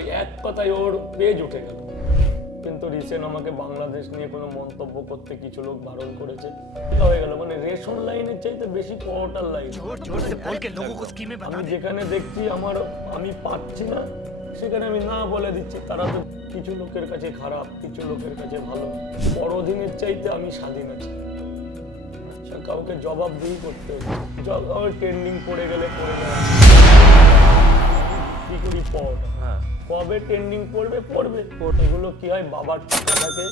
ওই এক কথায় ওর পেজ উঠে গেল। কিন্তু রিসেন্ট আমাকে বাংলাদেশ নিয়ে কোনো মন্তব্য করতে কিছু লোক বারণ করেছে, হয়ে গেল। মানে রেশন লাইনের চাইতে বেশি পরোটার লাইন। আমি যেখানে দেখছি আমি পাচ্ছি না, সেখানে আমি না বলে দিচ্ছি। তারা তো কিছু লোকের কাছে খারাপ, কিছু লোকের কাছে ভালো। পরদিনের চাইতে আমি স্বাধীন আছি, কাউকে জবাবদিহি করতে হচ্ছে। ট্রেন্ডিং পড়ে গেলে পড়ে গেলে কি করি কবে ট্রেন্ডিং পড়বে এগুলো কি হয়, বাবার টাকা থাকে,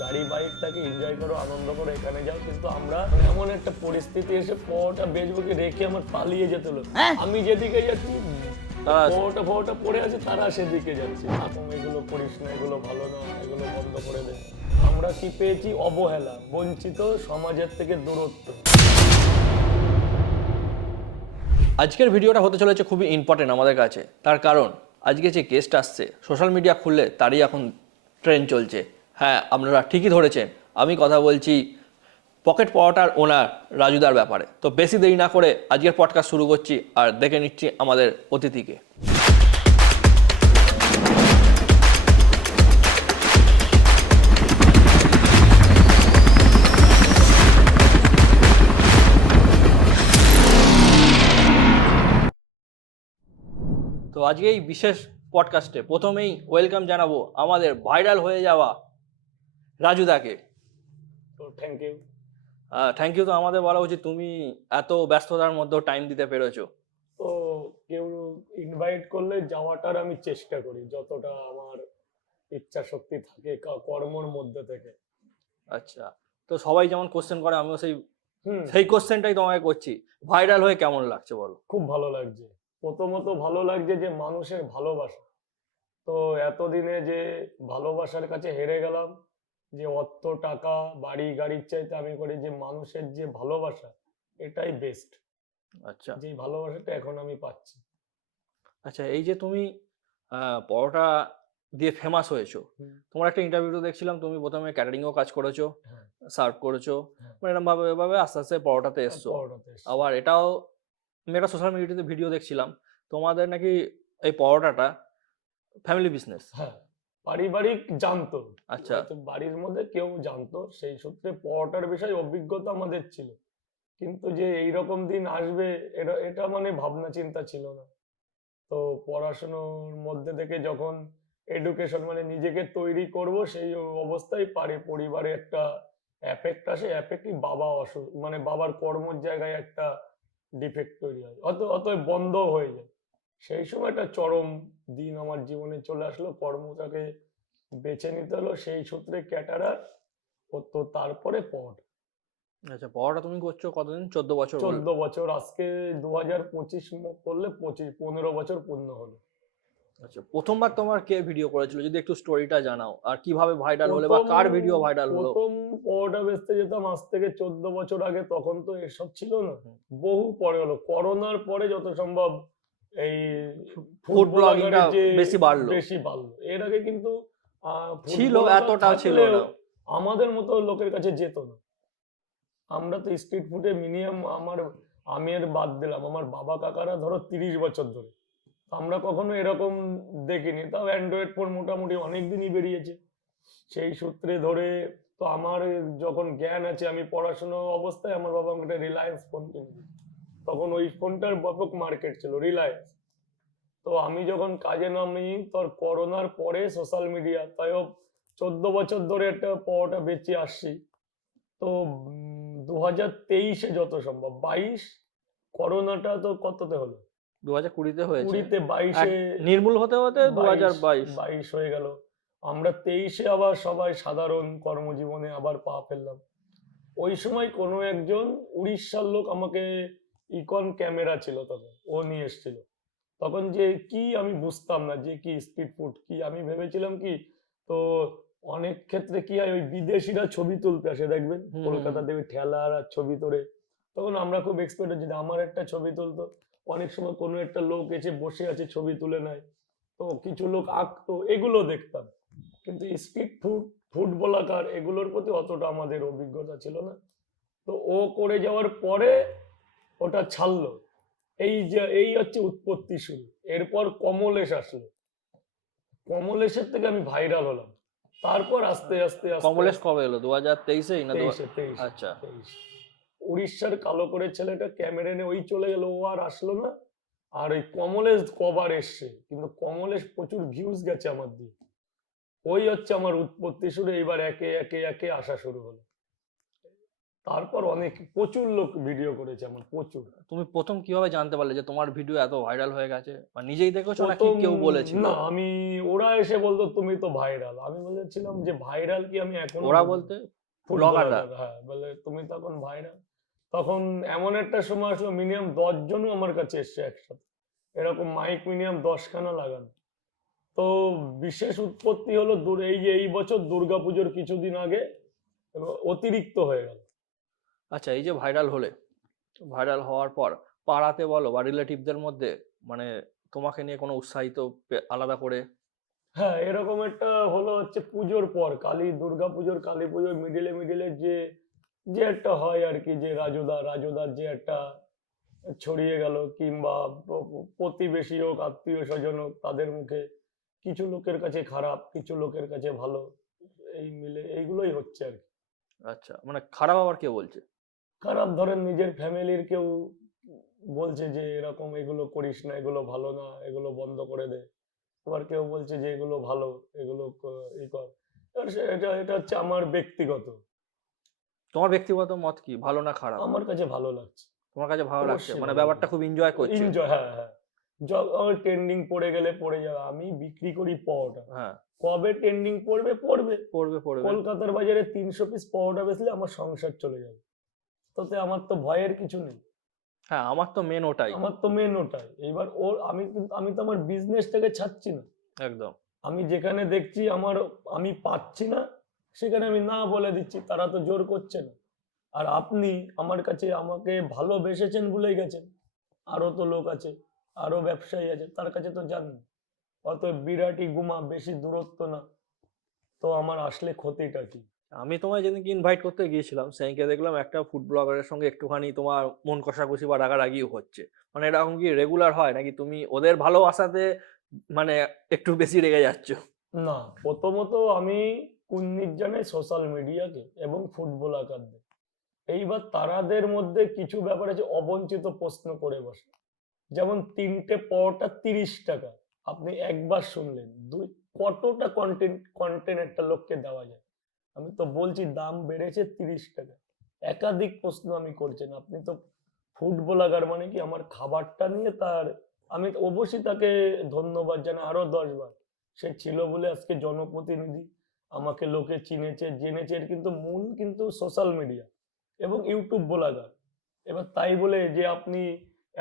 গাড়ি বাইক থাকে, এনজয় করো, আনন্দ করো, এখানে যাও। কিন্তু আমরা এমন একটা পরিস্থিতি এসে পরোটা বেচবোকে রেখে আমার পালিয়ে যেতে হলো। আমি যেদিকে যাচ্ছি পরোটা পড়ে আছে, তারা সেদিকে যাচ্ছে। এখন এগুলো করিস না, এগুলো ভালো না, এগুলো বন্ধ করে দে। আমরা কি পেয়েছি? অবহেলা, বঞ্চিত, সমাজের থেকে দূরত্ব। আজকের ভিডিওটা হতে চলেছে খুবই ইম্পর্টেন্ট আমাদের কাছে। তার কারণ আজকে যে গেস্ট আসছে, সোশ্যাল মিডিয়া খুললে তারই এখন ট্রেন্ড চলছে। হ্যাঁ, আপনারা ঠিকই ধরেছেন, আমি কথা বলছি পকেট পরোটার ওনার রাজুদার ব্যাপারে। তো বেশি দেরি না করে আজকের পডকাস্ট শুরু করছি আর দেখে নিচ্ছি আমাদের অতিথিকে। তো আজকে এই বিশেষ পডকাস্টে প্রথমেই ওয়েলকাম জানাবো আমাদের ভাইরাল হয়ে যাওয়া রাজুদাকে। তো থ্যাংক ইউ। থ্যাংক ইউ তো আমাদের বলা উচিত, তুমি এত ব্যস্ততার মধ্যেও টাইম দিতে পেরেছো। তো কেউ ইনভাইট করলে যাওয়াটার আমি চেষ্টা করি, যতটা আমার ইচ্ছা শক্তি থাকে কর্মর মধ্যে থেকে। আচ্ছা, তো সবাই যেমন কোশ্চেন করে, আমিও সেই কোশ্চেনটাই তোমাকে করছি। ভাইরাল হয়ে কেমন লাগছে বলো? খুব ভালো লাগছে। প্রথমত ভালো লাগছে যে মানুষের ভালোবাসা। তো এতদিনে যে ভালোবাসার কাছে হেরে গেলাম, যে অর্থ টাকা বাড়ি গাড়ির চাইতে আমি করি যে মানুষের যে ভালোবাসা, এটাই বেস্ট। আচ্ছা, যে ভালোবাসাটা এখন আমি পাচ্ছি। আচ্ছা, এই যে তুমি পরোটা দিয়ে ফেমাস হয়েছো, তোমার একটা ইন্টারভিউতে দেখছিলাম তুমি প্রথমে ক্যাটারিংও কাজ করেছো, সার্ভ করেছো, মানে এরকম ভাবে আস্তে আস্তে পরোটাতে এসছো। আবার এটাও আমি একটা সোশ্যাল মিডিয়াতে ভিডিও দেখছিলাম, তোমাদের নাকি এই পরোটাটা ফ্যামিলি বিজনেস। হ্যাঁ, পারিবারিক জানতো। আচ্ছা, বাড়ির মধ্যে কেউ জানতো, সেই সূত্রে পরোটার বিষয়ে অভিজ্ঞতা আমাদের ছিল। কিন্তু যে এইরকম দিন আসবে এটা মানে ভাবনা চিন্তা ছিল না। তো পড়াশোনার মধ্যে থেকে যখন এডুকেশন মানে নিজেকে তৈরি করব, সেই অবস্থায় পরিবারে একটা এফেক্ট আসে। এফেক্টই বাবা মানে বাবার কর্মের জায়গায় একটা ডিফেক্ট তৈরি হয়, অতএব বন্ধ হয়ে যায়। সেই সময় একটা চরম দিন আমার জীবনে চলে আসলো, কর্মটাকে বেছে নিতে হলো। সেই সূত্রে ক্যাটারার, তো তারপরে পড়। আচ্ছা, পরোটা তুমি করছো কতদিন? 14 বছর। 14 বছর, আজকে 2025 করলে 15 বছর পূর্ণ হলো। আচ্ছা, প্রথমবার তোমার কে ভিডিও করেছিল, যদি একটু স্টোরিটা জানাও, আর কিভাবে ভাইরাল হলে বা কার ভিডিও ভাইরাল হলো? প্রথম পরোটা বেচতে যেতাম আজ থেকে 14 বছর আগে, তখন তো এসব ছিল না। বহু পরে হলো, করোনার পরে যত সম্ভব এই ফুড ব্লগিংটা বেশি বাড়লো। এর আগে কিন্তু ছিল, এতটা ছিল না। আমাদের মতো লোকের কাছে যেত না। আমরা তো স্ট্রিট ফুডে মিনিমাম, আমি এর বাদ দিলাম, আমার বাবা কাকারা ধরো 30 বছর ধরে, আমরা কখনো এরকম দেখিনি। তাও অ্যান্ড্রয়েড ফোন মোটামুটি অনেকদিনই বেরিয়েছে। সেই সূত্রে ধরে তো আমার যখন জ্ঞান আছে, আমি পড়াশোনা অবস্থায় আমার বাবা আমাকে একটা রিলায়েন্স ফোন কিনে দিল। তখন ওই ফোনটার ব্যাপক মার্কেট ছিল, রিলায়েন্স। তো আমি যখন কাজে নামি, তোর করোনার পরে সোশ্যাল মিডিয়া, তাইও 14 বছর ধরে একটা পরোটা বেঁচে আসছি। তো 2023-এ যত সম্ভব, 22 করোনাটা তো কততে হলো, 2020-তে হয়েছে, 20-তে, 22-এ নির্মূল হতে হতে 2022 হয়ে গেল। আমরা 23-এ আবার সবাই সাধারণ কর্মজীবনে আবার পা ফেললাম। ওই সময় কোনো একজন উড়িষ্যার লোক আমাকে, ইকন ক্যামেরা ছিল তখন, ও নিয়ে এসেছিল। তখন যে কি আমি বুঝতাম না যে কি স্ট্রিট ফুড কি, আমি ভেবেছিলাম কি, তো অনেক ক্ষেত্রে কি হয়, ওই বিদেশিরা ছবি তুলতে আসে, দেখবেন কলকাতাতে ওই ঠেলার আর ছবি তোলে। তখন আমরা খুব এক্সপেক্ট হচ্ছি আমার একটা ছবি তুলতো। অনেক সময় কোনো একটা লোক এসে বসে আছে, ছবি তুলে নেয়। তো কিছু লোক আঁকতো, এগুলো দেখতাম। কিন্তু স্ট্রিট ফুড বলাকার এগুলোর প্রতি অতটা আমাদের অভিজ্ঞতা ছিল না। তো ও করে যাওয়ার পরে ওটা ছাড়লো। এই হচ্ছে উৎপত্তি শুরু। এরপর কমলেশ আসলো। কমলেশের থেকে আমি ভাইরাল হলাম, তারপর আস্তে আস্তে আস্তে কমলেশ কবে এলো 2023-এই না তেইশে আচ্ছা উড়িষ্যার কালো করে ছেলেটা ক্যামেরা নিয়ে ওই চলে গেল, ও আর আসলো না। আর ওই কমলেশ কবার এসছে, কিন্তু কমলেশ প্রচুর ভিউজ গেছে আমার দিয়ে। ওই হচ্ছে আমার উৎপত্তি শুরু, এইবার একে একে একে আসা শুরু হলো। তারপর অনেক প্রচুর লোক ভিডিও করেছে আমার, প্রচুর। তুমি প্রথম কিভাবে জানতে পারলে যে তোমার ভিডিও এত ভাইরাল হয়ে গেছে, বা নিজেই দেখেছো নাকি প্রথম কেউ বলেছিল? না, আমি ওরা এসে বলতো তুমি তো ভাইরাল, আমি বলেছিলাম যে ভাইরাল কি আমি এখন ওরা বলতে ব্লগাররা? হ্যাঁ, বলে তুমি তখন ভাইরাল। তখন এমন একটা সময় আসলো মিনিমাম 10 জনও আমার কাছে এসছে একসাথে, এরকম মাইক মিনিমাম 10খানা লাগানো। তো বিশেষ উৎপত্তি হলো এই যে এই বছর দুর্গাপুজোর কিছুদিন আগে অতিরিক্ত হয়ে গেল। আচ্ছা, এই যে ভাইরাল হওয়ার পর পাড়াতে বলো বা রিলেটিভদের মধ্যে মানে তোমাকে নিয়ে কোনো উৎসাহিত আলাদা করে? হ্যাঁ, এরকম একটা হলো হচ্ছে পুজোর পর, কালী পুজোর মিডিলে যে যে একটা হয় আর কি, যে রাজুদার যে একটা ছড়িয়ে গেল, কিংবা প্রতিবেশী হোক, আত্মীয় স্বজন হোক, তাদের মুখে কিছু লোকের কাছে খারাপ, কিছু লোকের কাছে ভালো, এই মিলে এইগুলোই হচ্ছে আর কি। আচ্ছা, মানে খারাপ আবার কে বলছে? খারাপ ধরেন নিজের ফ্যামিলির কেউ বলছে যে এরকম এগুলো করিস না, এগুলো ভালো না, এগুলো বন্ধ করে দে। আবার কেউ বলছে যে এগুলো ভালো, এগুলো ই কর। এবার এটা এটা হচ্ছে আমার ব্যক্তিগত, তোমার ব্যক্তিগত মত কি, ভালো না খারাপ? আমার কাছে ভালো লাগছে। তোমার কাছে ভালো লাগছে, অবশ্যই মানে ভালো ব্যাপারটা লাগছে, খুব এনজয় করছে? এনজয়, হ্যাঁ হ্যাঁ। ট্রেন্ডিং পড়ে গেলে পড়ে যাবে, আমি বিক্রি করি পরোটা। হ্যাঁ, কবে ট্রেন্ডিং পড়বে পড়বে, পড়বে। কলকাতার বাজারে 300 পিস পরোটা বেচলে আমার সংসার চলে যাবে, তাতে আমার তো ভয়ের কিছু নেই। হ্যাঁ, আমার তো মেন ওটাই। আমার তো মেন ওটাই। এইবার আমি তো আমার বিজনেসটাকে ছাড়ছি না। একদম। আমি যেখানে দেখছি আমি পাচ্ছি না, সেখানে আমি না বলে দিচ্ছি, তারা তো জোর করছে না। আর আপনি আমার কাছে আমাকে ভালোবেসেছেন ভুলে গেছেন, আরো তো লোক আছে, আরো ব্যবসায়ী আছে, তার কাছে তো জানেন। অতএব বিরাটই গুমা, বেশি দূরত্ব না, তো আমার আসলে ক্ষতিটা কি? আমি তোমায় যেদিনকে ইনভাইট করতে গিয়েছিলাম সেদিনকে দেখলাম একটা ফুড ব্লগারের সঙ্গে একটুখানি তোমার মন কষাকষি বা রাগারাগিও হচ্ছে। মানে এরকম কি রেগুলার হয় নাকি তুমি ওদের ভালোবাসাতে মানে একটু বেশি রেগে যাচ্ছ? না, প্রথমত আমি কুন্নির জানাই সোশ্যাল মিডিয়াকে এবং ফুটবলারদের। এইবার তারাদের মধ্যে কিছু ব্যাপার আছে, অবঞ্চিত প্রশ্ন করে বসে। যেমন 3টে পরোটা 30 টাকা, আপনি একবার শুনলেন, কতটা কন্টেন্ট একটা লোককে দেওয়া যায়? আমি তো বলছি দাম বেড়েছে 30 টাকা, একাধিক প্রশ্ন আমি করছেন। আপনি তো ফুড ব্লগার, মানে কি আমার খাবারটা নিয়ে আমি অবশ্যই তাকে ধন্যবাদ জানাই আরো 10 বার। সে ছিল বলে আজকে জনপ্রতিনিধি, আমাকে লোকে চিনেছে জেনেছে, এর কিন্তু মূল কিন্তু সোশ্যাল মিডিয়া এবং ইউটিউব ব্লগার। এবার তাই বলে যে আপনি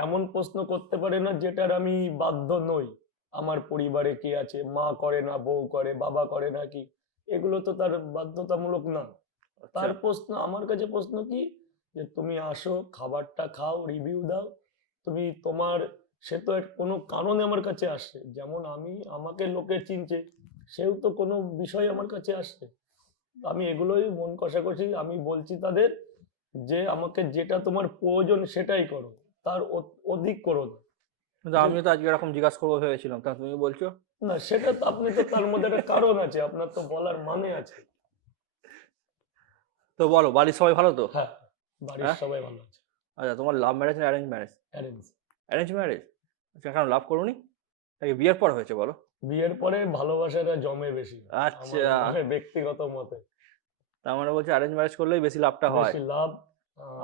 এমন প্রশ্ন করতে পারেন না যেটার আমি বাধ্য নই। আমার পরিবারে কে আছে, মা করে না বউ করে, বাবা করে নাকি, এগুলো তো তার বাধ্যতামূলক না। আচ্ছা, তার প্রশ্ন আমার কাছে প্রশ্ন কি, যে তুমি আসো, খাবারটা খাও, রিভিউ দাও, তুমি তোমার, সে তো কোনো কারণে আমার কাছে আসছে, যেমন আমাকে লোকে চিনছে, সেও তো কোনো বিষয় আমার কাছে আসছে। আমি এগুলোই মন কষাকষি আমি বলছি তাদের, যে আমাকে যেটা তোমার প্রয়োজন সেটাই করো, তার অধিক করো না। কিন্তু আমিও তো আজকে এরকম জিজ্ঞাসা করবো ভেবেছিলাম, তা তুমি বলছো। না, সেটা তো আপনি তো তার মধ্যে একটা কারণ আছে, আপনার তো বলার মানে আছে। তো বলো, বাড়ির সবাই ভালো তো? হ্যাঁ, বাড়ির হ্যাঁ, সবাই ভালো আছে। আচ্ছা, তোমার লাভ ম্যারেজ না arrange marriage? Arrange. Arrange marriage? আচ্ছা, কেন লাভ করোনি নাকি বিয়ের পর হয়েছে বলো? বিয়ের পরে ভালোবাসাটা জমে বেশি, আমার আচ্ছা, মানে ব্যক্তিগত মতে। তার মানে বলছে অ্যারেঞ্জ ম্যারেজ করলেই বেশি লাভটা হয়, বেশি লাভ।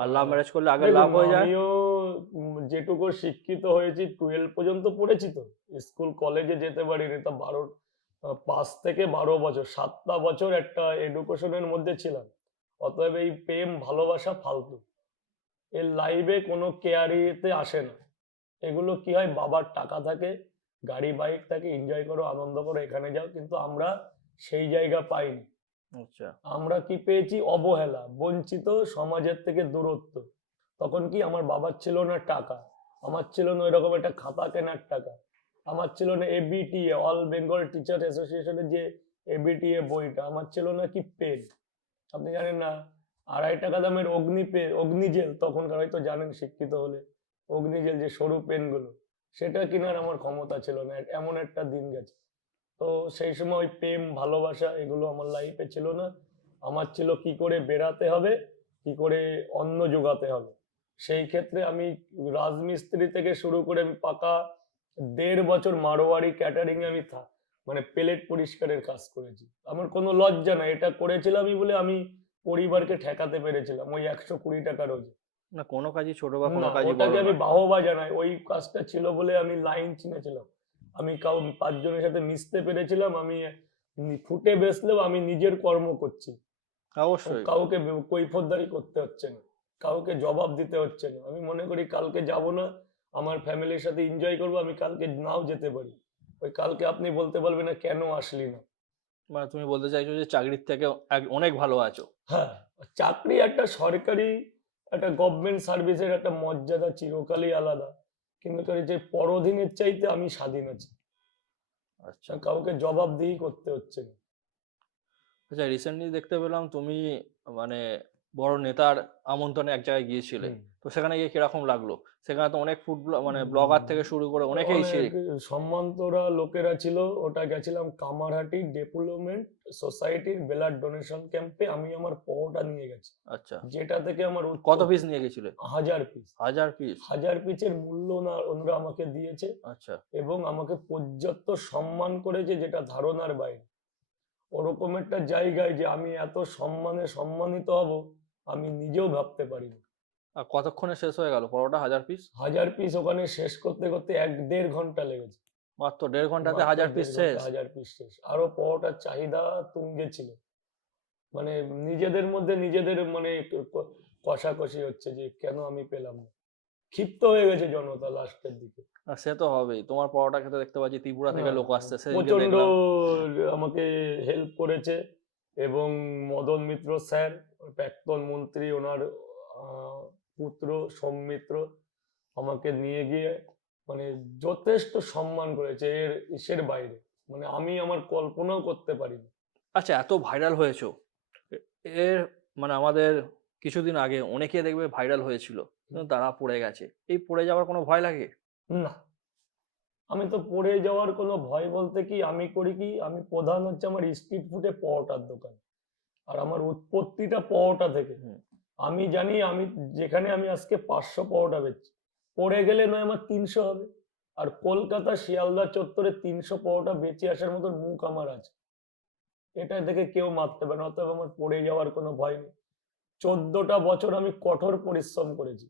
আর লাভ ম্যারেজ করলে আগে দেখুন, লাভ হয়ে যায়। আমিও যেটুকু শিক্ষিত হয়েছি, 12 পর্যন্ত পড়েছি, তো স্কুল কলেজে যেতে পারিনি, তা 5 থেকে 12 বছর, 7টা বছর একটা এডুকেশনের মধ্যে ছিলাম। অতএব এই প্রেম ভালোবাসা ফালতু, এর লাইফে কোনো কেয়ারিতে আসে না। এগুলো কি হয়, বাবার টাকা থাকে, গাড়ি বাইক থাকে, এনজয় করো, আনন্দ করো, এখানে যাও, কিন্তু আমরা সেই জায়গা পাইনি। আচ্ছা, আমরা কি পেয়েছি, অবহেলা, বঞ্চিত, সমাজের থেকে দূরত্ব। তখন কি আমার বাবার ছিল না টাকা, আমার ছিল না এরকম একটা খাতা কেনার টাকা, আমার ছিল না এবিটিএ, অল বেঙ্গল টিচার অ্যাসোসিয়েশনের যে এবিটিএ বইটা, আমার ছিল না কি পেন, আপনি জানেন না, 2.5 টাকা দামের অগ্নিজেল, তখনকার হয়তো জানেন শিক্ষিত হলে, অগ্নিজেল যে সরু পেন গুলো, সেটা কেনার আমার ক্ষমতা ছিল না, এমন একটা দিন গেছে। তো সেই সময় ওই প্রেম ভালোবাসা এগুলো আমার লাইফে ছিল না। আমার ছিল কি করে বেড়াতে হবে, কি করে অন্ন জোগাতে হবে। সেই ক্ষেত্রে আমি রাজমিস্ত্রি থেকে শুরু করে আমি পাকা 1.5 বছর মারোয়ারি ক্যাটারিং এ আমি মানে প্লেট পরিষ্কারের কাজ করেছি। আমার কোনো লজ্জা নাই, এটা করেছিলামই বলে আমি পরিবারকে ঠেকাতে পেরেছিলাম ওই 120 টাকা রোজে। না কোনো কাজই ছোট বা কোনো না, কাজই বড় ওটাকে আমি নয়। বাহবা জানাই। ওই কাজটা ছিল বলে আমি লাইন চিনেছিলাম। আমি 5 জনের সাথে মিশতে পেরেছিলাম। আমি ফুটে বেসলেও আমি নিজের কর্ম করছি। অবশ্যই। কাউকে কৈফতদারি করতে হচ্ছে না, কাউকে জবাব দিতে হচ্ছে না। আমি মনে করি কালকে যাব না, আমার ফ্যামিলির সাথে এনজয় করবো, আমি কালকে নাও যেতে পারি। ওই কালকে আপনি বলতে পারবেন না কেন আসলি না। মানে তুমি বলতে চাইছো যে চাকরির থেকে অনেক ভালো আছো। হ্যাঁ, চাকরি একটা সরকারি, একটা গভর্নমেন্ট সার্ভিসের একটা মর্যাদা চিরকালই আলাদা। কিন্তু তোর এই যে পরঅধীনের চাইতে আমি স্বাধীন আছি। আচ্ছা। কাউকে জবাবদিহি করতে হচ্ছে না। আচ্ছা রিসেন্টলি দেখতে পেলাম তুমি মানে বড় নেতার আমন্ত্রণে এক জায়গায় গিয়েছিলে। হুম। তো সেখানে গিয়ে কিরকম লাগলো? সেখানে তো অনেক মানে ব্লগার উম, থেকে শুরু করে অনেকেই অনেক ছিল। সম্মানতরা লোকেরা ছিল। ওটা গেছিলাম কামারহাটি ডেভেলপমেন্ট সোসাইটির ব্লাড ডোনেশন ক্যাম্পে। আমি আমার পটা নিয়ে গেছি, আচ্ছা। যেটা থেকে আমার কত পিস নিয়ে গেছিলে? 1000 পিস। 1000 পিস? 1000 পিসের মূল্য না ওনারা আমাকে দিয়েছে আচ্ছা। এবং আমাকে পর্যাপ্ত সম্মান করেছে, যেটা ধারণার বাইরে। ওরকম একটা জায়গায় যে আমি এত সম্মানে সম্মানিত হব আমি নিজেও ভাবতে পারিনি। আর কতক্ষণে শেষ হয়ে গেল পরোটা 1000 পিস? 1000 পিস ওখানে শেষ করতে করতে 1-1.5 ঘন্টা লেগেছে। মাত্র 1.5 ঘন্টাতে মাত্র 1000 পিস 1.5 শেষ? ঘন্টা 1000 পিস শেষ। আরো পরোটার চাহিদা তুঙ্গে ছিল। মানে নিজেদের মধ্যে নিজেদের মানে কষাকষি হচ্ছে যে কেন আমি পেলাম না। ক্ষিপ্ত হয়ে গেছে জনতা লাস্টের দিকে। আর সে তো হবেই। তোমার পরোটা খেতে দেখতে পাচ্ছি ত্রিপুরা থেকে না, লোক আসছে সেদিনকে প্রচন্ড দেখলাম। আমাকে হেল্প করেছে এবং মদন মিত্র স্যার, প্রাক্তন মন্ত্রী, ওনার পুত্র সৌমিত্র আমাকে নিয়ে গিয়ে মানে যথেষ্ট সম্মান করেছে, এর ইসের বাইরে। মানে আমি আমার কল্পনাও করতে পারিনি। আচ্ছা এত ভাইরাল হয়েছো, এর মানে আমাদের কিছুদিন আগে অনেকে দেখবে ভাইরাল হয়েছিল কিন্তু তারা পড়ে গেছে। এই পড়ে যাওয়ার কোনো ভয় লাগে? না, আমি তো পড়ে যাওয়ার কোনো ভয় বলতে কি, আমি করি কি, আমি প্রধান হচ্ছে আমার স্ট্রিট ফুডে পরোটার দোকান। আর আমার উৎপত্তিটা পরোটা থেকে। হুম। আমি জানি আমি যেখানে আমি আজকে 500 পরোটা বেচছি, পড়ে গেলে নয় আমার 300 হবে। আর কলকাতা শিয়ালদা চত্বরে 300 পরোটা বেঁচে আসার মতন মুখ আমার আছে। এটা দেখে কেউ মারতে পারে না, অতএব আমার পড়ে যাওয়ার কোনো ভয় নেই। 14টা বছর আমি কঠোর পরিশ্রম করেছি।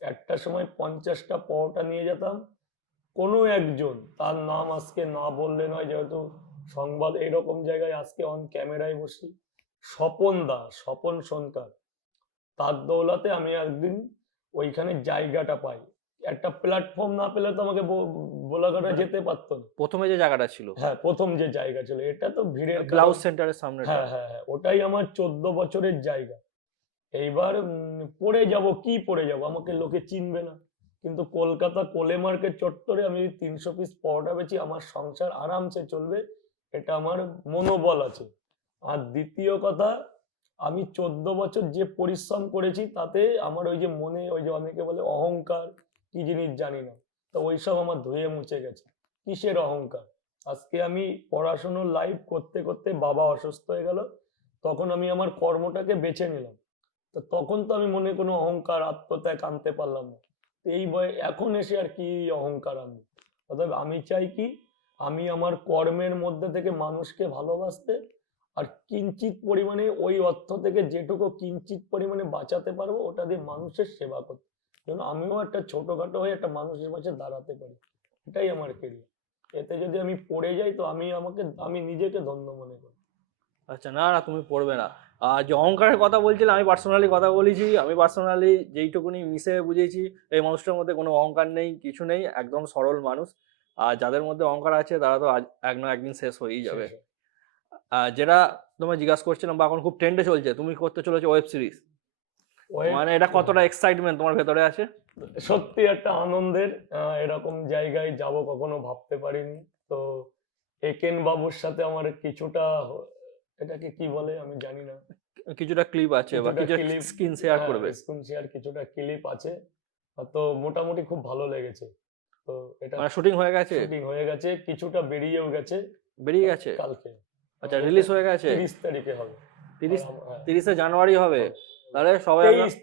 একটা সময় 50টা পরোটা নিয়ে যেতাম। কোনো একজন, তার নাম আজকে না বললে নয় যেহেতু সংবাদ এরকম জায়গায়, আজকে অন ক্যামেরায় বসি, স্বপন দা, স্বপন সরকার, তার দৌলতে আমি একদিন ওইখানে জায়গাটা পাই। একটা প্ল্যাটফর্ম না পেলে তো আমাকে বোলাঘাটা মানে যেতে পারতো না। প্রথমে যে জায়গাটা ছিল হ্যাঁ, প্রথম যে জায়গা ছিল, এটা তো ভিড়ের কারণ। ব্লাউজ সেন্টারের সামনেটা। হ্যাঁ হ্যাঁ হ্যাঁ, ওটাই আমার 14 বছরের জায়গা। এইবার পড়ে যাব, কি পড়ে যাব, আমাকে লোকে চিনবে না। কিন্তু কলকাতা কোলে মার্কেট চত্বরে আমি যদি 300 পিস পরোটা বেচি আমার সংসার আরামসে চলবে, এটা আমার মনোবল আছে। আর দ্বিতীয় কথা, আমি 14 বছর যে পরিশ্রম করেছি তাতে আমার ওই যে মনে, ওই যে অনেকে বলে অহংকার কি জিনিস জানি না, তো ওইসব আমার ধুয়ে মুছে গেছে। কিসের অহংকার? আজকে আমি পড়াশুনো লাইভ করতে করতে বাবা অসুস্থ হয়ে গেল, তখন আমি আমার কর্মটাকে বেছে নিলাম। তো তখন তো আমি মনে কোনো অহংকার আত্মত্যাগ আনতে পারলাম না। তো এই এখন এসে আর কি অহংকার আনবো? অতএব আমি চাই কি, আমি আমার কর্মের মধ্যে থেকে মানুষকে ভালোবাসতে, আর কিঞ্চিত পরিমাণে ওই অর্থ থেকে যেটুকু কিঞ্চিত পরিমাণে বাঁচাতে পারবো ওটা দিয়ে মানুষের সেবা করতে, যেন আমিও একটা ছোটখাটো হয়ে একটা মানুষের পাশে দাঁড়াতে পারি। এটাই আমার কেরিয়ার। এতে যদি আমি পড়ে যাই তো আমি নিজেকে ধন্য মনে করি। আচ্ছা না না তুমি পড়বে না। আর যে অহংকারের কথা বলছিলে আমি পার্সোনালি কথা বলেছি, আমি পার্সোনালি যেইটুকুনি মিশে বুঝেছি এই মানুষটার মধ্যে কোনো অহংকার নেই, কিছু নেই, একদম সরল মানুষ। আর যাদের মধ্যে অহংকার আছে তারা তো এক না একদিন শেষ হয়েই যাবে। শেষ হয়। যেটা তোমায় জিজ্ঞাসা করছিলাম বা এখন খুব ট্রেন্ডে চলছে, তুমি করতে চলেছো ওয়েব সিরিজ। ওয়েব, মানে এটা কতটা এক্সাইটমেন্ট তোমার ভেতরে আছে? সত্যি একটা আনন্দের। এরকম জায়গায় যাব কখনো ভাবতে পারিনি। তো একেন বাবুর সাথে আমার কিছুটা এটাকে কি বলে আমি জানি না, কিছুটা ক্লিপ আছে বা কিছুটা কিছু ক্লিপ, স্ক্রিন শেয়ার করবে? স্ক্রিন শেয়ার কিছুটা ক্লিপ আছে। তো মোটামুটি খুব ভালো লেগেছে। তো এটা মানে শুটিং হয়ে গেছে? শুটিং হয়ে গেছে, কিছুটা বেরিয়েও গেছে। বেরিয়ে গেছে? কালকে আচ্ছা, রিলিজ হয়ে গেছে। 30 তারিখে হবে। 30 জানুয়ারি হবে। তাহলে সবাই 23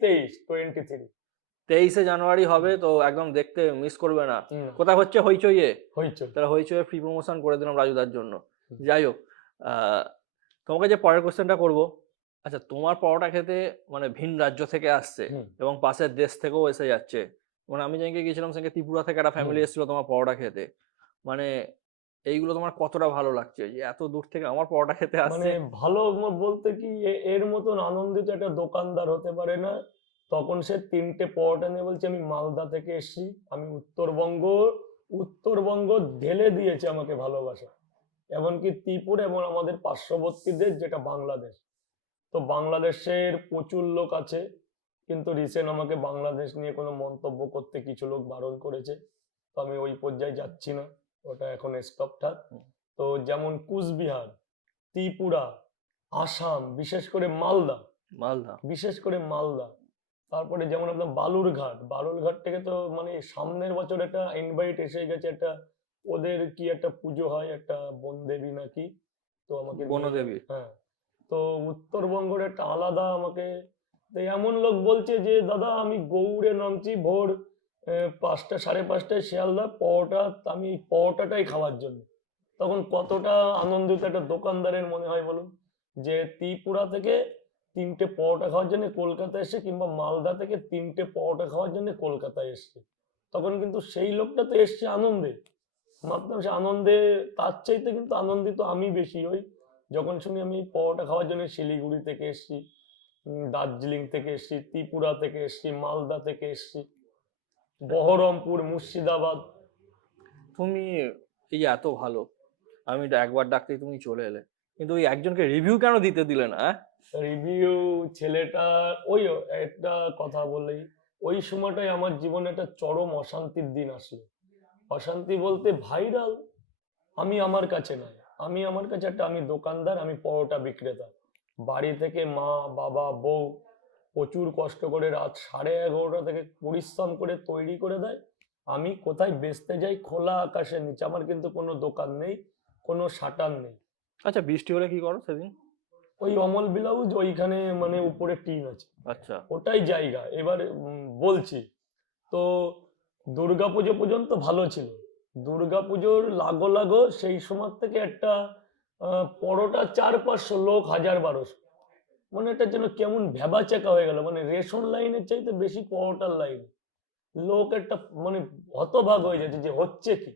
23 জানুয়ারি হবে, তো একদম দেখতে মিস করবে না। হুম, কোথায় হচ্ছে? হইচইয়ে। হইচই। তাহলে হইচইয়ে ফ্রি প্রমোশন করে দিলাম রাজুদার জন্য। যাই হোক, তোমাকে যে পরের কোশ্চেনটা করব, আচ্ছা তোমার পরোটা খেতে মানে ভিন রাজ্য থেকে আসছে হুম, এবং পাশের দেশ থেকেও এসে যাচ্ছে। মানে আমি যেদিনকে গিয়েছিলাম সেদিনকে ত্রিপুরা থেকে একটা ফ্যামিলি এসেছিল তোমার পরোটা খেতে। মানে এইগুলো তোমার কতটা ভালো লাগছে যে এত দূর থেকে আমার পরোটা খেতে মানে আসছে? ভালো বলতে কি এর মতন আনন্দিত একটা দোকানদার হতে পারে না। তখন সে 3টে পরোটা নিয়ে বলছে আমি মালদা থেকে এসেছি, আমি উত্তরবঙ্গ ঢেলে দিয়েছে আমাকে ভালোবাসা। এমনকি ত্রিপুরা এবং আমাদের পার্শ্ববর্তী দেশ যেটা বাংলাদেশ, তো বাংলাদেশের প্রচুর লোক আছে, কিন্তু রিসেন্ট আমাকে বাংলাদেশ নিয়ে কোনো মন্তব্য করতে কিছু লোক বারণ করেছে, তো আমি ওই পর্যায়ে যাচ্ছি না, ওটা এখন স্টপ থাক। তো যেমন কুচবিহার, ত্রিপুরা, আসাম, বিশেষ করে মালদা, তারপরে যেমন আপনার বালুরঘাট থেকে তো মানে সামনের বছর একটা ইনভাইট এসে গেছে, একটা ওদের কি একটা পুজো হয়, একটা বনদেবী নাকি, তো আমাকে বনদেবী। হ্যাঁ, তো উত্তরবঙ্গের একটা আলাদা আমাকে, তো এমন লোক বলছে যে দাদা আমি গৌড়ে নামছি ভোর 5টা 5:30টায় শিয়ালদা, আমি এই পরোটাটাই খাওয়ার জন্য। তখন কতটা আনন্দিত একটা দোকানদারের মনে হয় বলুন, যে ত্রিপুরা থেকে 3টে পরোটা খাওয়ার জন্য কলকাতায় এসে, কিংবা মালদা থেকে 3টে পরোটা খাওয়ার জন্য কলকাতায় এসছে। তখন কিন্তু সেই লোকটা তো এসছে আনন্দে, মাত্র সে আনন্দে, তার চাইতে কিন্তু আনন্দিত আমি বেশি হই যখন শুনি আমি এই পরোটা খাওয়ার জন্য শিলিগুড়ি থেকে এসছি, দার্জিলিং থেকে এসছি, ত্রিপুরা থেকে এসছি, মালদা থেকে এসছি, বহরমপুর, মুর্শিদাবাদ। তুমি এই যে এত ভালো, আমি একবার ডাকতেই তুমি চলে এলে, কিন্তু ওই একজনকে রিভিউ কেন দিতে দিলে না? রিভিউ ছেলেটা, ওই একটা কথা বলেই, ওই সময়টাই আমার জীবনে একটা চরম অশান্তির দিন আসলো। অশান্তি বলতে ভাইরাল, আমার কাছে নয়, আমার কাছে আমি দোকানদার, আমি পরোটা বিক্রেতা, বাড়ি থেকে মা বাবা বউ প্রচুর কষ্ট করে রাত 11:30 থেকে পরিশ্রম করে তৈরি করে দেয়, আমি কোথায় বেচতে যাই খোলা আকাশের নিচে, আমার কিন্তু কোনো দোকান নেই, কোনো শাটার নেই। আচ্ছা, বৃষ্টি হলে কি করো সেদিন? ওই অমল ব্লাউজ ওইখানে মানে উপরে টিন আছে, আচ্ছা। ওটাই জায়গা। এবার বলছি, তো দুর্গাপুজো পর্যন্ত ভালো ছিল, দুর্গাপুজোর লাগো সেই সময় থেকে একটা পরোটা 400-500 লোক, 1000-1200, মানে এটা যেন কেমন ভ্যাবাচ্যাকা হয়ে গেল, মানে রেশন লাইনের চাইতে বেশি পরোটার লাইন, লোক একটা মানে হতভাগ হয়ে যাচ্ছে যে হচ্ছে কি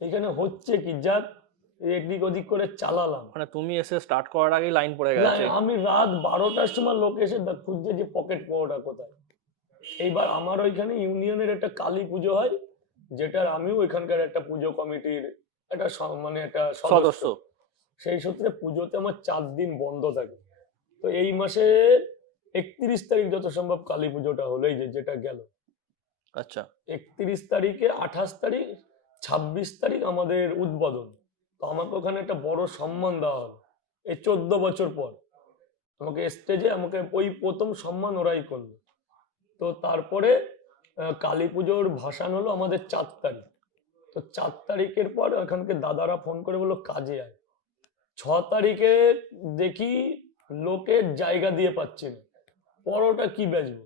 এখানে, হচ্ছে কি, যাক এদিক ওদিক করে চালালাম। মানে তুমি এসে স্টার্ট করার আগেই লাইন পড়ে গেছে? আমি রাত 12টার সময় লোক এসে খুঁজছে যে পকেট পরোটা কোথায়। এইবার আমার ওইখানে ইউনিয়নের একটা কালী পুজো হয়, যেটার আমিও ওইখানকার একটা পুজো কমিটির একটা মানে একটা সদস্য। সেই সূত্রে পুজোতে আমার 4 দিন বন্ধ থাকে, তো এই মাসে 31 তারিখ যত সম্ভব কালী পুজোটা হলো, এই যেটা গেল। আচ্ছা। 31 তারিখে, 28 তারিখ, 26 তারিখ আমাদের উদ্বোধন, তো আমাকে ওখানে একটা বড় সম্মান দেওয়া হলো, এই 14 বছর পর আমাকে স্টেজে, আমাকে ওই প্রথম সম্মান ওরাই করলো। তো তারপরে কালী পুজোর ভাসান হলো আমাদের 4 তারিখ, তো 4 তারিখের পর ওখানকে দাদারা ফোন করে বললো কাজে আয়। 6 তারিখে দেখি লোকের জায়গা দিয়ে পাচ্ছি না, পরোটা কি বেচবো,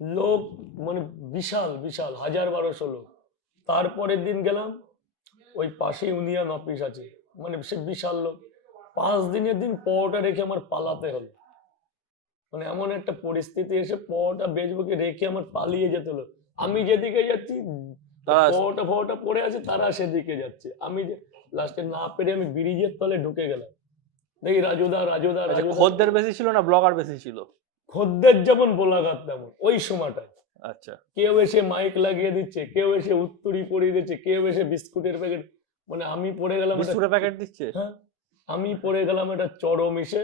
লোক মানে বিশাল বিশাল 1000-1200 লোক। তারপরের দিন গেলাম, ওই পাশে ইউনিয়ন অফিস আছে, মানে সে বিশাল লোক, 5 দিনের দিন পরোটা রেখে আমার পালাতে হলো, মানে এমন একটা পরিস্থিতি এসে পরোটা বেচবো কি রেখে আমার পালিয়ে যেতে হলো। আমি যেদিকে যাচ্ছি পরোটা পড়ে আছে, তারা সেদিকে যাচ্ছে, আমি লাস্টে না পেরে আমি ব্রিজের তলে ঢুকে গেলাম, দেখি রাজুদা। খদ্দের বেশি ছিল না ব্লগার বেশি ছিল? খদ্দের যেমন বোলাঘাত তেমন ওই সময়টায়। আচ্ছা। কেউ এসে মাইক লাগিয়ে দিচ্ছে, কেউ এসে উত্তরি পরিয়ে দিচ্ছে, কেউ এসে বিস্কুটের প্যাকেট, মানে আমি পড়ে গেলাম, বিস্কুটের প্যাকেট দিচ্ছে। হ্যাঁ, আমি পড়ে গেলাম একটা চরম ইসে।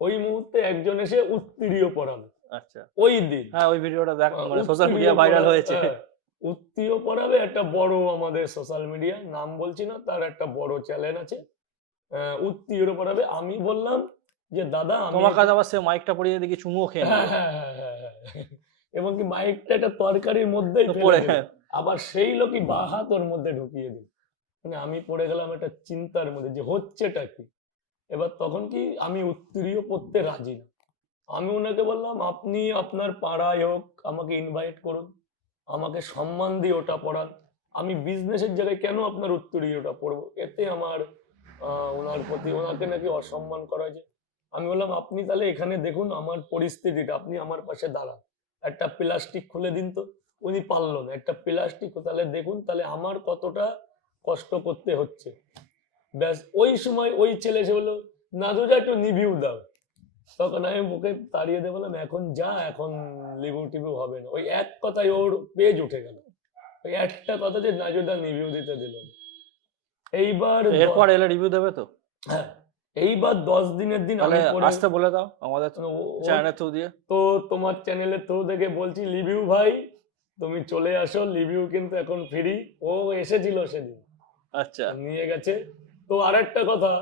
ওই মুহূর্তে একজন এসে উত্তরীয় পড়াবে। আচ্ছা। ওই দিন হ্যাঁ, ওই ভিডিওটা দেখ, মানে সোশ্যাল মিডিয়া ভাইরাল হয়েছে। উত্তরীয় পড়াবে একটা বড়, আমাদের সোশ্যাল মিডিয়া নাম বলছি না, তার একটা বড় চ্যানেল আছে, উত্তরীয় পড়াবে। আমি বললাম যে দাদা তোমার কাছে আবার সে মাইকটা পড়িয়ে দেখি চুমুও খেয়ে নিল। এবং কি মাইকটা একটা তরকারির মধ্যেই ফেলে দিল, আবার সেই লোকই বাঁ হাত ওর মধ্যে ঢুকিয়ে দিল। মানে আমি পড়ে গেলাম একটা চিন্তার মধ্যে যে হচ্ছেটা কি। এবার তখন কি আমি উত্তরীয় পড়তে রাজি না। আমি ওনাকে বললাম, আপনি আপনার পাড়ায় হোক আমাকে ইনভাইট করুন, আমাকে সম্মান দিয়ে ওটা পড়ান। আমি বিজনেসের জায়গায় কেন আপনার উত্তরীয়টা পড়বো? এতে আমার ওনার প্রতি ওনাকে নাকি অসম্মান করা যায়। আমি বললাম, আপনি তাহলে এখানে দেখুন আমার পরিস্থিতিটা, আপনি আমার পাশে দাঁড়ান। একটা প্লাস্টিক খুলে দিন তো। উনি পারল না। একটা প্লাস্টিক তাহলে দেখুন তাহলে আমার কতটা কষ্ট করতে হচ্ছে। ব্যাস ওই সময় ওই ছেলে এসে বললো, নাদুদা একটু রিভিউ দাও। তখন আমি মুখে তাড়িয়ে দিয়ে বললাম, এখন যা, এখন রিভিউ টিভিউ হবে না। ওই এক কথায় ওর পেজ উঠে গেল। ওই একটা কথা যে নাজুদা রিভিউ দিতে দিল না। এইবার এরপর এলে রিভিউ দেবে তো? হ্যাঁ, এইবার 10 দিনের দিন তাহলে আমি পড়ে আসতে বলে দাও আমাদের চ্যানেলের থ্রু দিয়ে। তো তোমার চ্যানেলের থ্রু থেকে বলছি, রিভিউ ভাই তুমি চলে আসো, রিভিউ কিন্তু এখন ফ্রি। ও এসেছিল সেদিন, আচ্ছা, নিয়ে গেছে। তো আরেকটা কথা,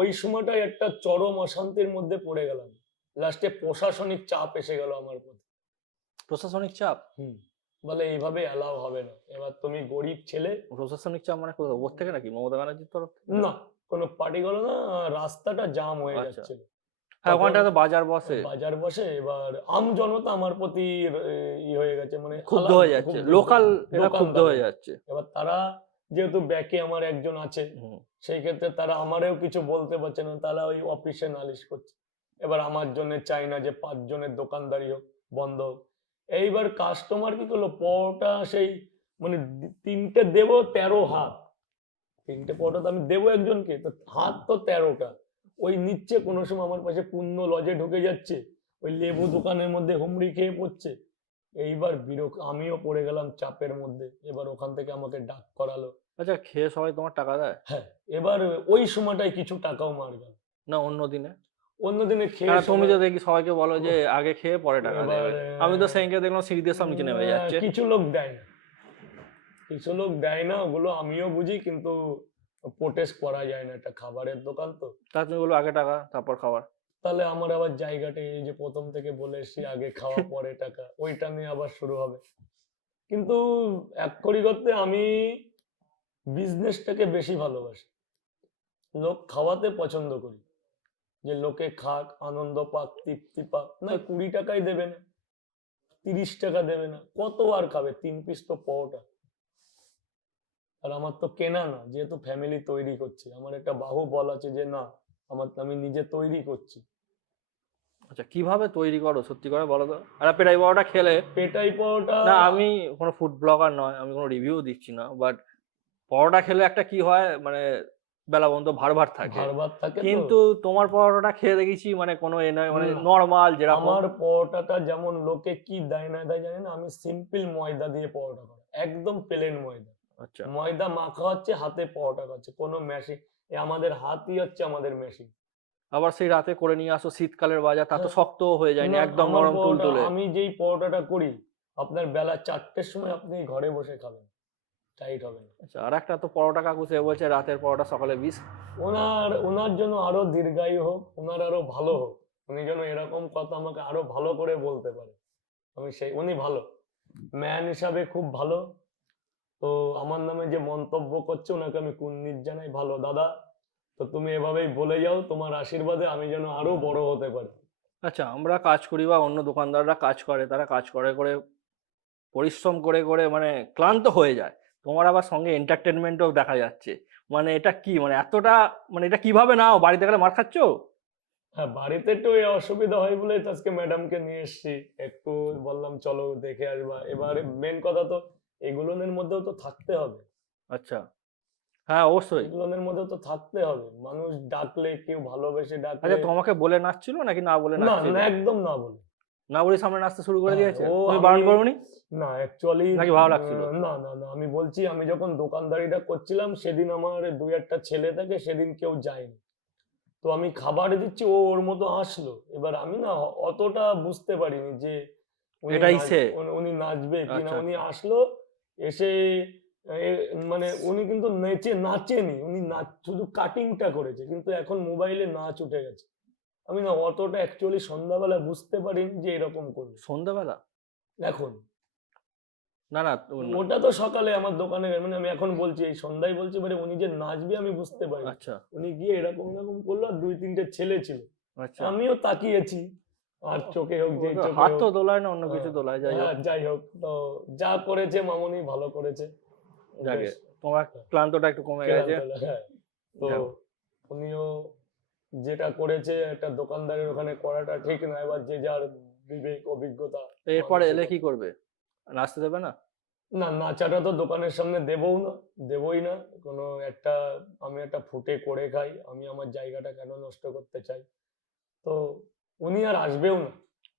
ওই সময়টায় একটা চরম অশান্তির মধ্যে পড়ে গেলাম। লাস্টে প্রশাসনিক চাপ এসে গেল আমার প্রতি। প্রশাসনিক চাপ? বলে এইভাবে অ্যালাউ হবে না, এবার তুমি গরিব ছেলে। প্রশাসনিক চাপ মানে কোথাও ওর থেকে নাকি মমতা ব্যানার্জির তরফ থেকে? না, কোনো পার্টি গেল না, রাস্তাটা জাম হয়ে আচ্ছা। যাচ্ছিল। হ্যাঁ, তখন ওখানটায় তো বাজার বসে। বাজার বসে, এবার আম জনতা আমার প্রতি ই হয়ে গেছে, মানে ক্ষুব্ধ হয়ে যাচ্ছে, লোকাল এরা ক্ষুব্ধ হয়ে যাচ্ছে। এবার তারা যেহেতু ব্যাকে আমার একজন আছে, সেই ক্ষেত্রে তারা আমারও কিছু বলতে পারছে না, তারা ওই অফিসে নালিশ করছে। এবার আমার জন্য চাই না যে 5 জনের দোকানদারি হোক, বন্ধ হোক। এইবার কাস্টমার কি করলো, পরোটা সেই মানে 3টে দেবো 13 হাত। 3টে পরোটা তো আমি দেবো একজনকে, তো হাত তো 13টা। ওই নিচ্ছে, কোনো সময় আমার পাশে পূর্ণ লজে ঢুকে যাচ্ছে, ওই লেবু দোকানের মধ্যে হুমড়ি খেয়ে পড়ছে। এইবার আমিও পড়ে গেলাম চাপের মধ্যে। এবার ওখান থেকে আমাকে ডাক করালো। আচ্ছা, খেয়ে সবাই তোমার টাকা দেয়? হ্যাঁ, এবার ওই সময়টায় কিছু টাকাও মার গেল। না অন্য দিনে? অন্যদিনে খেয়ে কারণ তুমি তো দেখি সবাইকে বলো যে আগে খেয়ে পরে টাকা দেবে। এবার আমি তো সেদিনকে দেখলাম সিঁড়িতে সব নিচে নেমে যাচ্ছে। কিছু লোক দেয় না, কিছু লোক দেয় না, ওগুলো আমিও বুঝি, কিন্তু প্রোটেস্ট করা যায় না, একটা খাবারের দোকান তো। তা তুমি বলবো আগে টাকা তারপর খাবার। তাহলে আমার আবার জায়গাটা, এই যে প্রথম থেকে বলে এসছি আগে খাওয়া পরে টাকা, ওইটা নিয়ে আবার শুরু হবে। কিন্তু এক কড়ি করতে আমি বিজনেসটাকে বেশি ভালোবাসি। লোক খাওয়াতে পছন্দ করি, যে লোকে খাক, আনন্দ পাক, তৃপ্তি পাক। না 20 টাকাই দেবে না, 30 টাকা দেবে না, কত আর খাবে? 3 পিস তো পরোটা। আর আমার তো কেনা না, যেহেতু ফ্যামিলি তৈরি করছে, আমার একটা বাহুবল আছে যে না, আমি নিজে তৈরি করছি। আচ্ছা, কিভাবে তৈরি করো সত্যি করে বলো তো? আর পেটাই পরোটা খেলে, পেটাই পরোটা, না আমি কোনো ফুড ব্লগার নয়, আমি কোনো রিভিউ দিচ্ছি না, বাট পরোটা খেলে একটা কি হয় মানে বেলা পর্যন্ত ভার ভার থাকে, ভার থাকে। কিন্তু তোমার পরোটাটা খেয়ে দেখেছি মানে কোনো এ নয়, মানে না, নর্মাল যেরকম। আমার পরোটাটা যেমন লোকে কি দেয় না দেয় জানি না, আমি সিম্পল ময়দা দিয়ে পরোটা করি, একদম প্লেন ময়দা। আচ্ছা, ময়দা মাখা হচ্ছে, হাতে পরোটা করছে, কোনো মেশিন। আমাদের হাতই হচ্ছে আমাদের মেশিন। আবার সেই রাতে করে নিয়ে আসো শীতকালের বাজার, তা তো হ্যাঁ। শক্ত হয়ে যায় না, না, একদম আমার নরম পরোটা, তুলতুলে। আমি যেই পরোটাটা করি, আপনার বেলা 4টের সময় আপনি ঘরে বসে খাবেন, টাইট হবে না। আচ্ছা, আর একটা তো পরোটা কাকু সে বলছে রাতের পরোটা সকালে বিষ। ওনার জন্য আরো দীর্ঘায়ু হোক, ওনার আরো ভালো হোক, উনি যেন এরকম কথা আমাকে আরো ভালো করে বলতে পারে। উনি ভালো ম্যান হিসাবে, খুব ভালো। তো আমার নামে যে মন্তব্য করছে, ওনাকে আমি কুর্নিশ জানাই, ভালো দাদা। তো তুমি এভাবেই বলে যাও, তোমার আশীর্বাদে আমি যেন আরো বড় হতে পারি। আচ্ছা, আমরা কাজ করি বা অন্য দোকানদাররা কাজ করে, তারা কাজ করে করে পরিশ্রম করে করে মানে ক্লান্ত হয়ে যায়, তোমার আবার সঙ্গে এন্টারটেনমেন্টও দেখা যাচ্ছে, মানে এটা কি মানে এতটা, মানে এটা কিভাবে নাও? বাড়িতে গেলে মার খাচ্ছ? হ্যাঁ, বাড়িতে একটু এই অসুবিধা হয় বলে তো আজকে ম্যাডামকে নিয়ে এসেছি, একটু বললাম চলো দেখে আসবা। এবার মেন কথা তো এগুলোর মধ্যেও তো থাকতে হবে। আচ্ছা, হ্যাঁ অবশ্যই। এগুলোর মধ্যেও তো থাকতে হবে, মানুষ ডাকলে, কেউ ভালোবেসে ডাকলে। আচ্ছা, তোমাকে বলে নাচছিল নাকি না বলে না নাচছিল? না, একদম না বলে। না বলে সামনে নাচতে শুরু করে হ্যাঁ, দিয়েছে, ও তুমি বারণ আমি করোনি? না, অ্যাকচুয়ালি নাকি ভালো লাগছিল? না না না, আমি বলছি, আমি যখন দোকানদারিটা করছিলাম সেদিন আমার 2-1টা ছেলে থাকে, সেদিন কেউ যায়নি। তো আমি খাবার দিচ্ছি, ও ওর মতো আসলো। এবার আমি না অতটা বুঝতে পারিনি যে এটাই সে। উনি নাচবে কিনা। আচ্ছা উনি আচ্ছা। আসলো, এসে মানে উনি কিন্তু নাচেনি, উনি শুধু কাটিংটা করেছে, কিন্তু এখন মোবাইলে নাচ উঠে গেছে। আমি না অতটা অ্যাকচুয়ালি সন্ধ্যাবেলা বুঝতে পারিনি যে এরকম করবে। সন্ধ্যাবেলা? এখন না না ওটা তো সকালে আমার দোকানে, মানে আমি এখন বলছি এই সন্ধ্যায় বলছি, মানে উনি যে নাচবে আমি বুঝতে পারি। আচ্ছা উনি গিয়ে এরকম এরকম করলো, আর 2-3টে ছেলে ছিল, আচ্ছা আমিও তাকিয়েছি, আর চোখে হোক যে ওটা চোখে হাত তো হোক। দোলায় না, অন্য কিছু দোলায়, যাই হোক। হ্যাঁ যাই হোক, তো যা করেছে মামুনি ভালো করেছে, যাকে বেশ তোমার ক্লান্তটা একটু কমে গেছে। ক্লান্ত হ্যাঁ। তো যাও। উনিও যেটা করেছে একটা দোকানদারের ওখানে করাটা ঠিক না, এবার যে যার বিবেক অভিজ্ঞতা। তো এরপরে এলে মানসিকতা। কি করবে? নাচতে দেবে না? না, নাচাটা তো দোকানের সামনে দেবই না। কোনো একটা, আমি একটা ফুটে করে খাই, আমি আমার জায়গাটা কেন নষ্ট করতে চাই? তো উনি আর আসবেও না।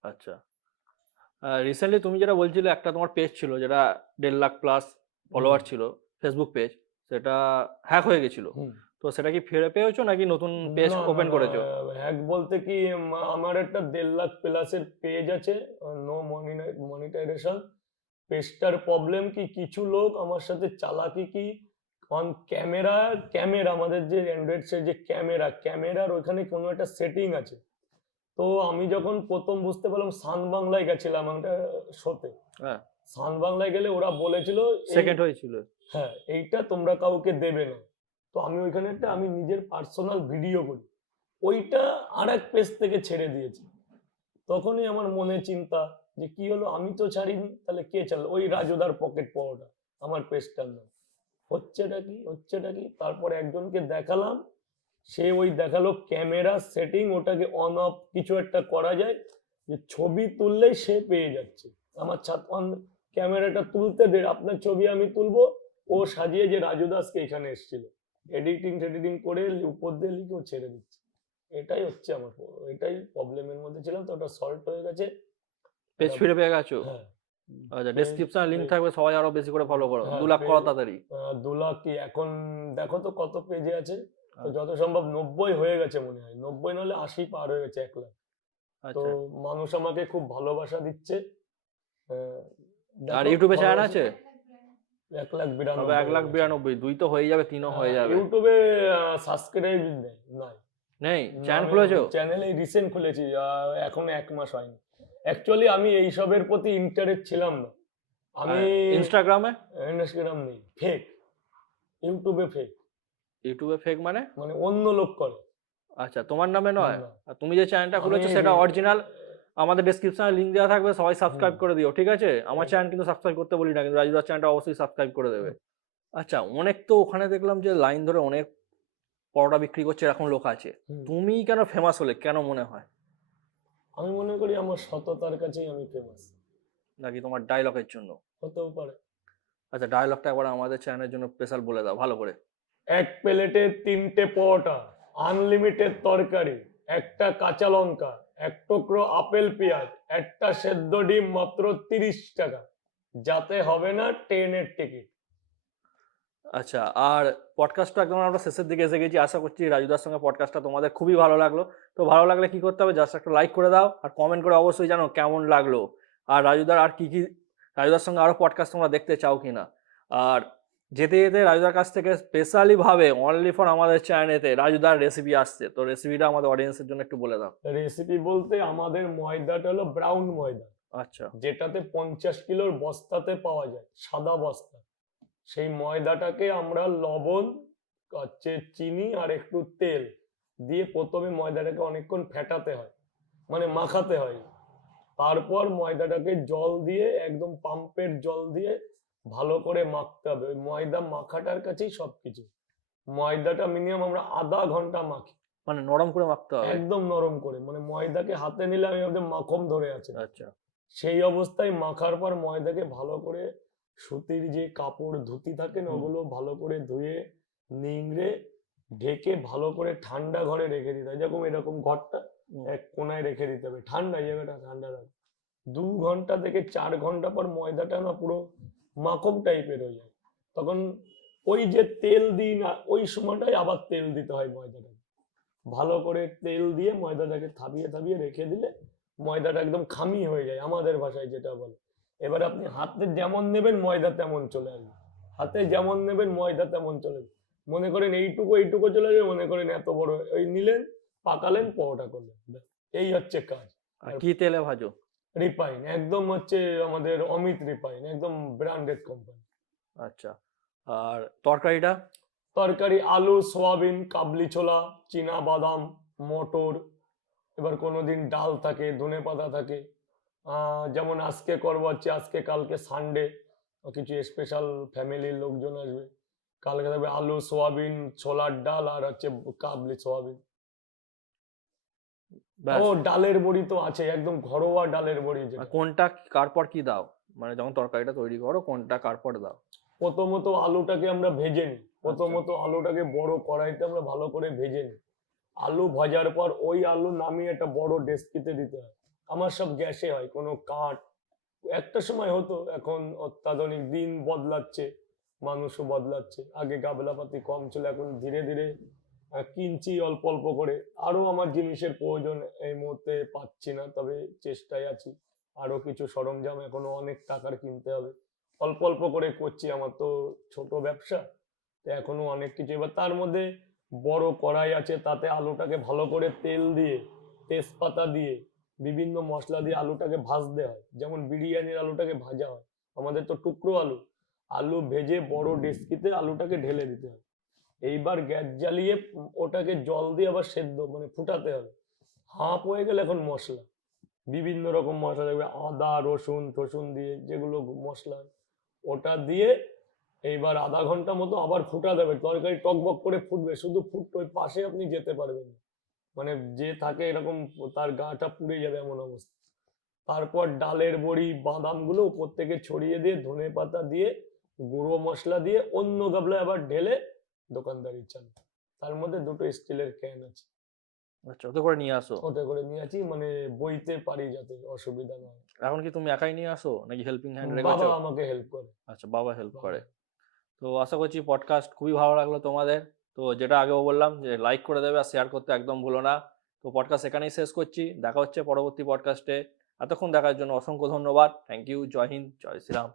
আচ্ছা রিসেন্টলি তুমি যেটা বলছিলে একটা তোমার পেজ ছিল যেটা 1.5 লাখ প্লাস ফলোয়ার ছিল, ফেসবুক পেজ, সেটা হ্যাক হয়ে গেছিল। হুম। তো সেটা কি ফিরে পেয়েছো নাকি নতুন পেজ না না ওপেন না, করেছো? হ্যাক বলতে কি, আমার একটা 1.5 লাখ প্লাসের পেজ আছে, নো মনিটাইজেশন। পেজটার প্রবলেম কি, কিছু লোক আমার সাথে চালাকি কি, অন ক্যামেরা আমাদের যে অ্যান্ড্রয়েড সেট যে ক্যামেরার ওইখানে কোনো একটা সেটিং আছে। তো আমি যখন প্রথম বুঝতে পারলাম, সান বাংলায় গেছিলাম একটা শোতে, হ্যাঁ সান বাংলায় গেলে ওরা বলেছিল সেকেন্ড হয়েছিল। হ্যাঁ এইটা তোমরা কাউকে দেবে না। তো আমি ওইখানে একটা, আমি নিজের পার্সোনাল ভিডিও করি, ওইটা আর এক পেজ থেকে ছেড়ে দিয়েছি। তখনই আমার মনে চিন্তা যে কি হলো, আমি তো ছাড়িনি, তাহলে কে চাল, ওই রাজুদার পকেট পরোটা আমার পেজটার নাম। হচ্ছেটা কি, তারপরে একজনকে দেখালাম, সে ওই দেখালো ক্যামেরা সেটিং, ওটাকে অন অফ কিছু একটা করা যায়, যে ছবি তুললেই সে পেয়ে যাচ্ছে। আমার ক্যামেরাটা তুলতে দে, আপনার ছবি আমি তুলবো, ও সাজিয়ে যে রাজু দাসকে এখানে এসেছিল, এডিটিং করে উপর দিয়ে লিখে ও ছেড়ে দিচ্ছে। এটাই হচ্ছে আমার এটাই প্রবলেমের মধ্যে ছিলাম, তো ওটা সলভ হয়ে গেছে। পেজ ফিরে পেয়ে গেছো? হ্যাঁ আচ্ছা পেজ ডেসক্রিপশনে লিংক থাকবে, সবাই আরো বেশি করে ফলো করো, হ্যাঁ 2 লাখ করো তাড়াতাড়ি। 2 লাখ কি এখন, দেখো তো কত পেজে আছে, তো আচ্ছা যত সম্ভব 90 হয়ে গেছে মনে হয়, 90 নাহলে 80 পার হয়ে গেছে 1 লাখ। তো আচ্ছা মানুষ আমাকে খুব ভালোবাসা দিচ্ছে। আর দেখো ইউটিউবে চ্যানেল ভালোবাসা, আছে? 1,92,000 হবে 1 লাখ হয়ে গেছে। 92, 2 তো হয়ে যাবে, 3ও হয়ে যাবে। ইউটিউবে সাবস্ক্রাইব নেই, নাই। নেই চ্যানেল খুলেছো? চ্যানেল এই রিসেন্ট খুলেছি, এখন 1 মাস হয়নি। অ্যাকচুয়ালি আমি এইসবের প্রতি ইন্টারেস্ট ছিলাম না। আমি ইনস্টাগ্রামে? ইনস্টাগ্রাম নেই, ফেক, ইউটিউবে ফেক, ইউটিউবে ফেক মানে? মানে অন্য লোক করে। আচ্ছা তোমার নামে নয়? না। আর তুমি যে চ্যানেলটা খুলেছো আমি সেটা অরিজিনাল? আমাদের ডেসক্রিপশনে লিংক দেওয়া থাকবে, সবাই সাবস্ক্রাইব হুম, করে দিও, ঠিক আছে? আমার এই- চ্যানেল কিন্তু সাবস্ক্রাইব করতে বলি না, কিন্তু রাজুদার চ্যানেলটা অবশ্যই সাবস্ক্রাইব করে দেবে। আচ্ছা অনেক তো ওখানে দেখলাম যে লাইন ধরে অনেক পরোটা বিক্রি করছে এরকম লোক আছে, হুম। তুমি কেন ফেমাস হলে, কেন মনে হয়? আমি মনে করি আমার সততার কাছেই আমি ফেমাস। নাকি তোমার ডায়লগের জন্য? হতেও পারে। আচ্ছা ডায়লগটা একবার আমাদের চ্যানেলের জন্য স্পেশাল বলে দাও ভালো করে। 1 প্লেটে 3টে পরোটা, আনলিমিটেড তরকারি, একটা কাঁচা লঙ্কা, 1 টুকরো আপেল পেঁয়াজ, একটা সেদ্ধ ডিম, মাত্র 30 টাকা। যাতে হবে না ট্রেনের টিকিট। আচ্ছা আর পডকাস্টটা একদম আমরা শেষের দিকে এসে গেছি, আশা করছি রাজুদার সঙ্গে পডকাস্টটা তোমাদের খুবই ভালো লাগলো। তো ভালো লাগলে কি করতে হবে, জাস্ট একটা লাইক করে দাও আর কমেন্ট করে অবশ্যই জানো কেমন লাগলো, আর রাজুদার আর কি কি, রাজুদার সঙ্গে আরও পডকাস্ট তোমরা দেখতে চাও কিনা। আর যেতে যেতে রাজুদার কাছ থেকে স্পেশালি ভাবে অনলি ফর আমাদের চ্যানেলেতে রাজুদার রেসিপি আসছে, তো রেসিপিটা আমাদের অডিয়েন্সের জন্য একটু বলে দাও। রেসিপি বলতে আমাদের ময়দাটা হলো ব্রাউন ময়দা, আচ্ছা যেটাতে 50 কিলোর বস্তাতে পাওয়া যায়, সাদা বস্তা। সেই ময়দাটাকে আমরা লবণ, হচ্ছে চিনি আর একটু তেল দিয়ে প্রথমে ময়দাটাকে অনেকক্ষণ ফেটাতে হয়, মানে মাখাতে হয়। তারপর ময়দাটাকে জল দিয়ে, একদম পাম্পের জল দিয়ে ভালো করে মাখতে হবে। ওই ময়দা মাখাটার কাছেই সবকিছু। ময়দাটা মিনিমাম আমরা আধা ঘন্টা মাখি, মানে নরম করে মাখতে হবে? একদম নরম করে, মানে ময়দাকে হাতে নিলে আমি ভাবছি মাখন ধরে আছে। আচ্ছা সেই অবস্থায় মাখার পর ময়দাকে ভালো করে, সুতির যে কাপড় ধুতি থাকে না, ওগুলো ভালো করে ধুয়ে নিংড়ে ঢেকে ভালো করে ঠান্ডা ঘরে রেখে দিতে হয়। যেরকম এরকম ঘরটা এক কোনায় রেখে দিতে হবে, ঠান্ডা জায়গাটা ঠান্ডা রাখবে। 2 ঘন্টা থেকে 4 ঘন্টা পর ময়দাটা না পুরো মাখন টাইপের হয়ে যায়। তখন ওই যে তেল দিই না, ওই সময়টাই আবার তেল দিতে হয় ময়দাটাকে। ভালো করে তেল দিয়ে ময়দাটাকে থাবিয়ে থাবিয়ে রেখে দিলে ময়দাটা একদম খামি হয়ে যায়, আমাদের ভাষায় যেটা বলে। এবার আপনি হাতে যেমন নেবেন ময়দা তেমন চলে আসবে, হাতে যেমন নেবেন ময়দা তেমন চলে আসবে। মনে করেন এইটুকু চলে যাবে, মনে করেন এত বড়, ওই নিলেন, পাকালেন, পরোটা করলেন, ব্যাস, এই হচ্ছে কাজ। আর কি তেলে ভাজো? রিপাইন একদম হচ্ছে আমাদের অমিত রিপাইন, একদম ব্র্যান্ডেড কোম্পানি। আচ্ছা, আর তরকারিটা? তরকারি আলু, সোয়াবিন, কাবলি ছোলা, চীনা বাদাম, মটর, এবার কোনোদিন ডাল থাকে, ধনেপাতা থাকে। যেমন আজকে করবো হচ্ছে, আজকে কালকে সানডে কিছু স্পেশাল ফ্যামিলির লোকজন আসবে, কালকে থাকবে আলু সোয়াবিন ছোলার ডাল আর হচ্ছে কাবলি সোয়াবিন। ও ব্যাস। ডালের বড়ি তো আছে, একদম ঘরোয়া ডালের বড়ি আর যেটা। কোনটা কার পর কি দাও, মানে যখন তরকারিটা তৈরি করো কোনটা কার পর দাও? প্রথমত আলুটাকে আমরা ভেজে নিই, আচ্ছা। প্রথমত আলুটাকে বড় কড়াইতে আমরা ভালো করে ভেজে নিই। আলু ভাজার পর ওই আলু নামিয়ে একটা বড় ডেস্কিতে দিতে হয়। আমার সব গ্যাসে হয়, কোনো কাঠ, একটা সময় হতো, এখন অত্যাধুনিক দিন বদলাচ্ছে, মানুষও বদলাচ্ছে, আগে গাবলাপাতি কম ছিল, এখন ধীরে ধীরে কিনছি অল্প অল্প করে। আরো আমার জিনিসের প্রয়োজন এই মুহূর্তে পাচ্ছি না, তবে চেষ্টায় আছি, আরো কিছু সরঞ্জাম এখনো অনেক টাকার কিনতে হবে। অল্প অল্প করে করছি, আমার তো ছোট ব্যবসা, তো এখনো অনেক কিছু। এবার তার মধ্যে বড় কড়াই আছে, তাতে আলুটাকে ভালো করে তেল দিয়ে, তেজপাতা দিয়ে, বিভিন্ন মশলা দিয়ে আলুটাকে ভাজতে হয়, যেমন বিরিয়ানির আলুটাকে ভাজা হয়। আমাদের তো টুকরো আলু, আলু ভেজে বড় ডেস্কিতে আলুটাকে ঢেলে দিতে হয়। এইবার গ্যাস জ্বালিয়ে ওটাকে জল দিয়ে আবার সেদ্ধ মানে ফুটাতে হবে। হাফ হয়ে গেলে এখন মশলা, বিভিন্ন রকম মশলা দেখবে, আদা রসুন টসুন দিয়ে যেগুলো মশলা, ওটা দিয়ে এইবার আধা ঘন্টা মতো আবার ফুটা দেবে, তরকারি টকবক করে ফুটবে, শুধু ফুটবে, ওই পাশে আপনি যেতে পারবেন না, মানে যে থাকে এরকম তার গাটা পুড়ে যাবে এমন অবস্থা। তারপর ডালের বড়ি বাদাম গুলো উপর থেকে ছড়িয়ে দিয়ে, ধনে পাতা দিয়ে, গুঁড়ো মশলা দিয়ে অন্য গাবলায় আবার ঢেলে দোকানদারি চালু। তার মধ্যে দুটো স্টিলের ক্যান আছে, আচ্ছা, ওতে করে নিয়ে আসো? ওটা করে নিয়ে আছি, মানে বইতে পারি যাতে অসুবিধা না হয়। এখন কি তুমি একাই নিয়ে আসো নাকি হেল্পিং হ্যান্ড বাবা রেখেছো? আমাকে হেল্প করে। আচ্ছা, বাবা হেল্প বাবা। করে। তো আশা করছি পডকাস্ট খুবই ভালো লাগলো তোমাদের। তো যেটা আগেও বললাম যে লাইক করে দেবে আর শেয়ার করতে একদম ভুলো না। তো পডকাস্ট এখানেই শেষ করছি, দেখা হচ্ছে পরবর্তী পডকাস্টে। এতক্ষণ দেখার জন্য অসংখ্য ধন্যবাদ। Thank you. জয় হিন্দ, জয় শ্রীরাম।